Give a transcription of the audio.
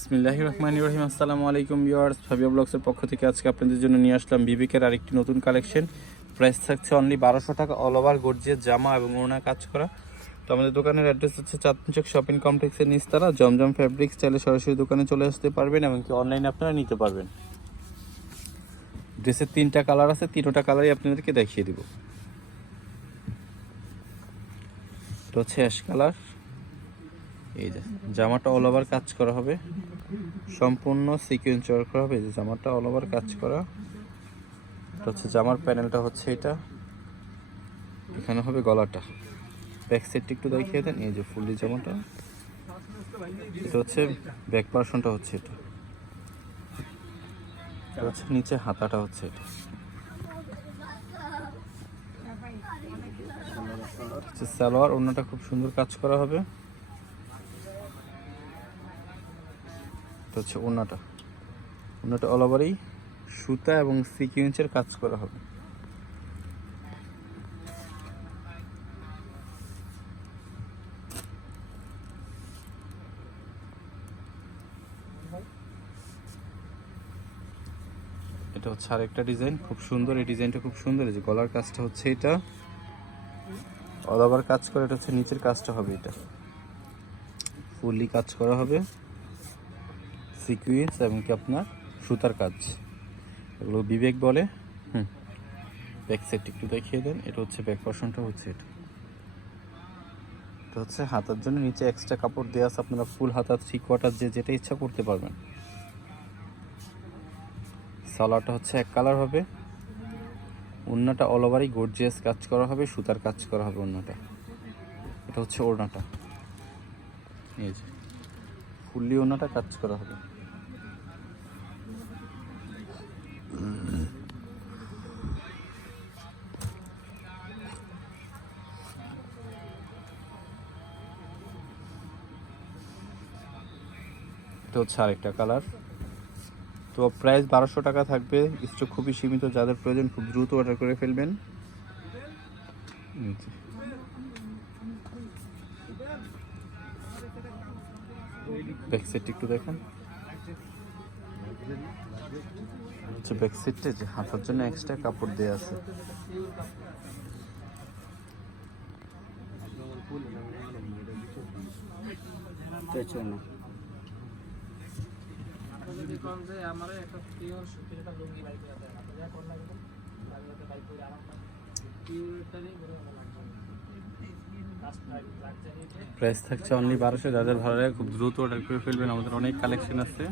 বিসমিল্লাহ রহমান রহিম। আসসালামু আলাইকুম ভিউয়ার্স, ফাবিয়া ব্লগসের পক্ষ থেকে আজকে আপনাদের জন্য নিয়ে আসলাম বিবেকের আরেকটি নতুন কালেকশন। প্রাইস থাকছে অনলি বারোশো টাকা অল ওভার গর্জিয়ার জামা এবং ওড়না কাজ করা। তো আমাদের দোকানের অ্যাড্রেস হচ্ছে চাঁদপুর শপিং কমপ্লেক্সের নিচতলা জমজম ফ্যাব্রিক্স চাইলে সরাসরি দোকানে চলে আসতে পারবেন এমনকি অনলাইনে আপনারা নিতে পারবেন। ড্রেসের তিনটা কালার আছে, তিনোটা কালারই আপনাদেরকে দেখিয়ে দিব। এটা হচ্ছে কালার এই যে, জামাটা অল ওভার কাজ করা হবে। সম্পূর্ণ সিকোয়েন্স ওয়ার্ক করা হবে। যে জামাটা অল ওভার কাজ করা। এটা হচ্ছে জামার প্যানেলটা হচ্ছে এটা। এখানে হবে গলাটা। ব্যাক সাইডটা একটু দেখিয়ে দেন। এই যে ফুললি জামাটা। এটা হচ্ছে ব্যাক পার্সনটা হচ্ছে এটা। হচ্ছে নিচে হাতাটা হচ্ছে এটা। সালোয়ার অন্যটা খুব সুন্দর কাজ করা হবে। এটা হচ্ছে ওনাটা ওনাটা অল ওভারই সুতা এবং সিকুয়েন্সের কাজ করা হবে। এটা হচ্ছে আরেকটা ডিজাইন, খুব সুন্দর। এই ডিজাইনটা খুব সুন্দর। এই যে গলার কাজটা হচ্ছে এটা। অল ওভার কাজ করা এটা হচ্ছে নিচের কাজটা হবে এটা। ফুললি কাজ করা হবে। সিকুয়েন্স এবং কি আপনার সুতার কাজ। এগুলো বিবেক বলে। হুম। ব্যাক সাইড একটু দেখিয়ে দেন। এটা হচ্ছে ব্যাক পশনটা হচ্ছে এটা। এটা হচ্ছে হাতার জন্য। নিচে এক্সট্রা কাপড় দেওয়া আছে। আপনারা ফুল হাতা থ্রি কোয়ার্টার যে যেটা ইচ্ছা করতে পারবেন। সালোয়ারটা হচ্ছে এক কালার হবে। ওড়নাটা অল ওভারই গর্জিয়াস কাজ করা হবে, সুতার কাজ করা হবে ওড়নাটা। এটা হচ্ছে ওড়নাটা। এই যে। ফুললি ওনাটা কাজ করা হবে। এটা হচ্ছে আরেকটা কালার। তো প্রাইস বারোশো টাকা থাকবে। স্টক খুবই সীমিত, যাদের প্রয়োজন খুব দ্রুত অর্ডার করে ফেলবেন। ব্যাক সাইড একটু দেখেন। হচ্ছে ব্যাক সাইডটা যে হাতার জন্য এক্সট্রা কাপড় দেওয়া আছে। আমার প্রাইস থাকছে অনলি বারোশো, যাদের ভালো লাগে খুব দ্রুত অর্ডার করে ফেলবেন। আমাদের অনেক কালেকশন আছে।